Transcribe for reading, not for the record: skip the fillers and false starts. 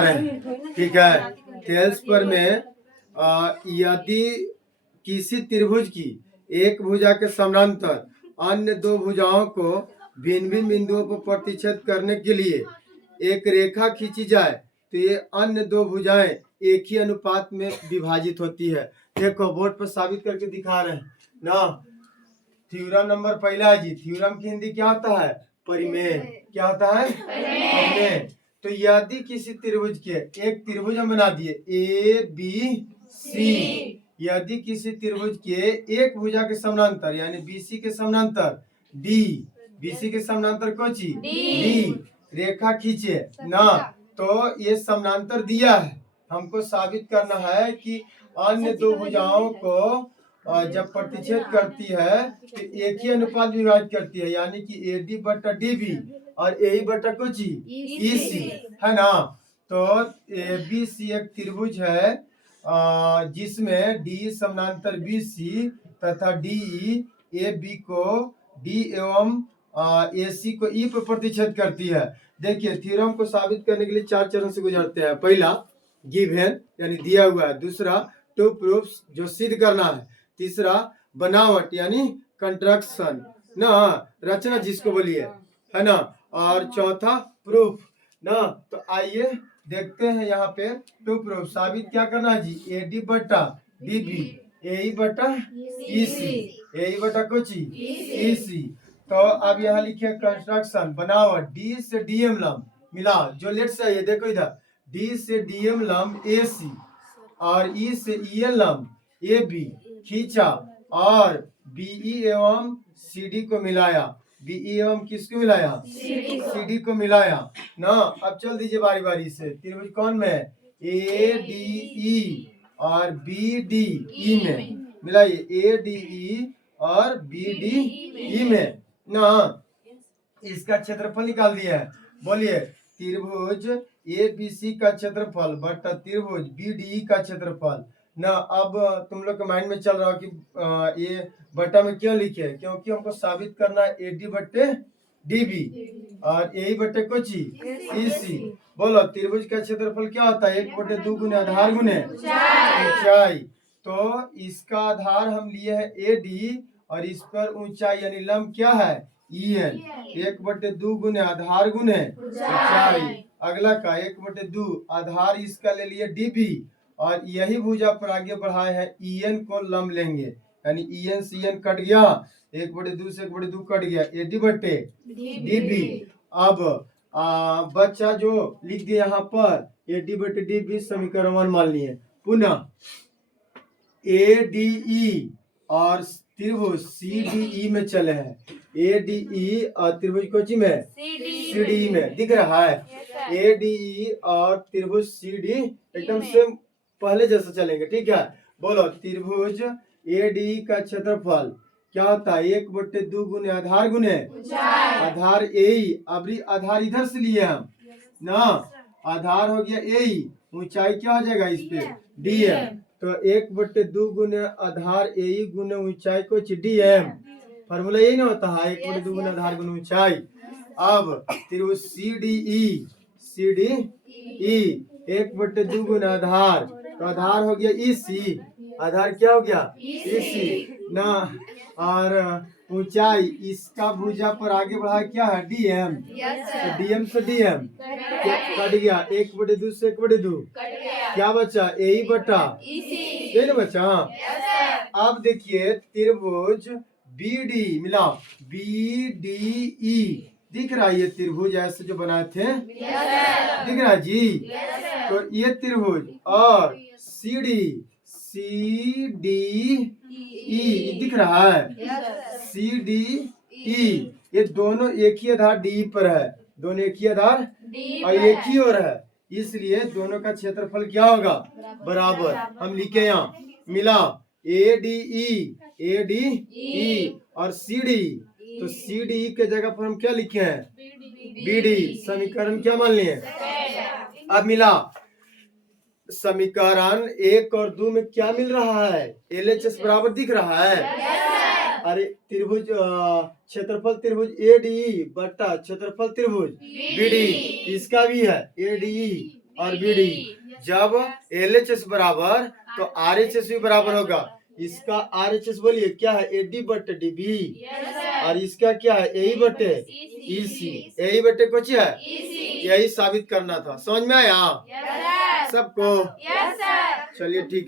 रहे हैं, ठीक है। थेल्स पर में यदि किसी त्रिभुज की एक भुजा के समानांतर अन्य दो भुजाओं को भिन्न भिन्न बिंदुओं पर प्रतिच्छेद करने के लिए एक रेखा खींची जाए तो ये अन्य दो भुजाएं एक ही अनुपात में विभाजित होती है। देखो बोर्ड पर साबित करके दिखा रहे हैं ना। थ्योरम नंबर पहला है जी। थ्योरम की हिंदी क्या होता है? परिमेय। क्या होता है? परिमेय। तो यदि किसी त्रिभुज के एक त्रिभुज हम बना दिए ए बी सी, यदि किसी त्रिभुज के एक भुजा के समानांतर यानी बीसी के समानांतर डी, बीसी के समानांतर कोची डी रेखा खींचे ना, तो ये समानांतर दिया है। हमको साबित करना है कि अन्य दो भुजाओं को जब प्रतिच्छेद करती है तो एक ही अनुपात विभाजित करती है, यानी कि AD बटा DB और AE बटा कोची EC, है ना। तो ABC एक त्रिभुज है जिसमें D समानांतर BC तथा DE AB को D एवं AC को E पर प्रतिच्छेद करती है। देखिए थ्योरम को साबित करने के लिए 4 चरण से गुजरते हैं। पहला गिवन यानी दिया हुआ है, दूसरा टू प्रूफ्स जो सिद्ध करना है, तीसरा बनावट यानी कंस्ट्रक्शन ना, रचना जिसको बोलिए, है ना, और चौथा प्रूफ ना। तो आइए देखते हैं यहाँ पे टू प्रूफ साबित क्या करना है जी। AD बटा DB AE बटा EC, AE बटा कोची EC। तो अब यहाँ लिखे कंस्ट्रक्शन बनावट D से DM लंब मिला जो लेट से आइए, देखो इधर D से DM लंब AC और E से EL लंब AB खींचा और BE एवं CD को मिलाया। BE एवं किसको मिलाया? CD को मिलाया ना। अब चल दीजिए बारी बारी से। त्रिभुज कौन में? ADE और BDE में मिलाइए। ADE और BDE में ना। इसका क्षेत्रफल निकाल दिया है। बोलिए त्रिभुज ABC का क्षेत्रफल बटा त्रिभुज BDE का क्षेत्रफल ना। अब तुम लोग के माइंड में चल रहा हो कि ये बटा में क्यों लिखे, क्योंकि हमको साबित करना है AD बटे DB और AE बटे कोची EC। बोलो त्रिभुज का क्षेत्रफल क्या होता है? 1/2 गुने आधार गुने ऊंचाई। तो इसका आधार हम लिए है AD और इस पर ऊंचाई यानी लंब क्या है EN। 1/2 गुने आधार गुने ऊंचाई। अगला का 1/2 आधार इसका ले लिए DB और यही भुजा पर आगे बढ़ाए हैं EN को लंब लेंगे, यानी EN से EN कट गया, 1/2 से 1/2 कट गया, AD बटे DB। अब बच्चा जो लिख दिया यहाँ पर AD बटे DB समीकरण 1 मान लिए। पुनः ADE और त्रिभुज CDE में चले हैं। ADE और त्रिभुज कोची में CDE में दिख रहा है। ADE और त्रिभुज CD एकदम सेम पहले जैसा चलेंगे, ठीक है। बोलो त्रिभुज ADE का क्षेत्रफल क्या होता है? 1/2 गुने आधार गुने आधार AE। अभी आधार इधर से लिए हम ना, आधार हो गया AE, ऊंचाई क्या हो जाएगा इस पे DM। तो 1/2 गुने आधार AE गुने ऊंचाई को DM, फॉर्मूला यही ना होता है 1/2 गुने आधार गुने ऊंचाई। अब त्रिभुज CDE 1/2 गुने आधार, तो आधार हो गया EC, आधार क्या हो गया EC ना, और ऊंचाई इसका भुजा पर आगे बढ़ा क्या है DM। तो DM से DM कट गया, 1/2 से 1/2 क्या बचा AE बटा ये ना बचा। अब देखिए त्रिभुज BD मिला BDE दिख रहा है, ये त्रिभुज ऐसे जो बनाए थे दिख रहा है जी। तो ये त्रिभुज और CDE दिख रहा है CDE, ये दोनों एक ही आधार DE पर है, दोनों एक ही आधार और एक ही ओर है, इसलिए दोनों का क्षेत्रफल क्या होगा बराबर। हम लिखे यहाँ मिला ADE और CDE, तो CDE के जगह पर हम क्या लिखे हैं BD। समीकरण क्या मान लिए? अब मिला समीकरण 1 और 2 में क्या मिल रहा है? LHS बराबर दिख रहा है। अरे त्रिभुज क्षेत्रफल त्रिभुज ADE बटा क्षेत्रफल त्रिभुज BD, इसका भी है ADE और BD। जब LHS बराबर तो RHS भी बराबर होगा। इसका RHS बोलिए क्या है, AD बटे DB। और इसका क्या है, AE बटे EC। AE बटे कुछ है, यही साबित करना था। समझ में आया सबको? चलिए ठीक है।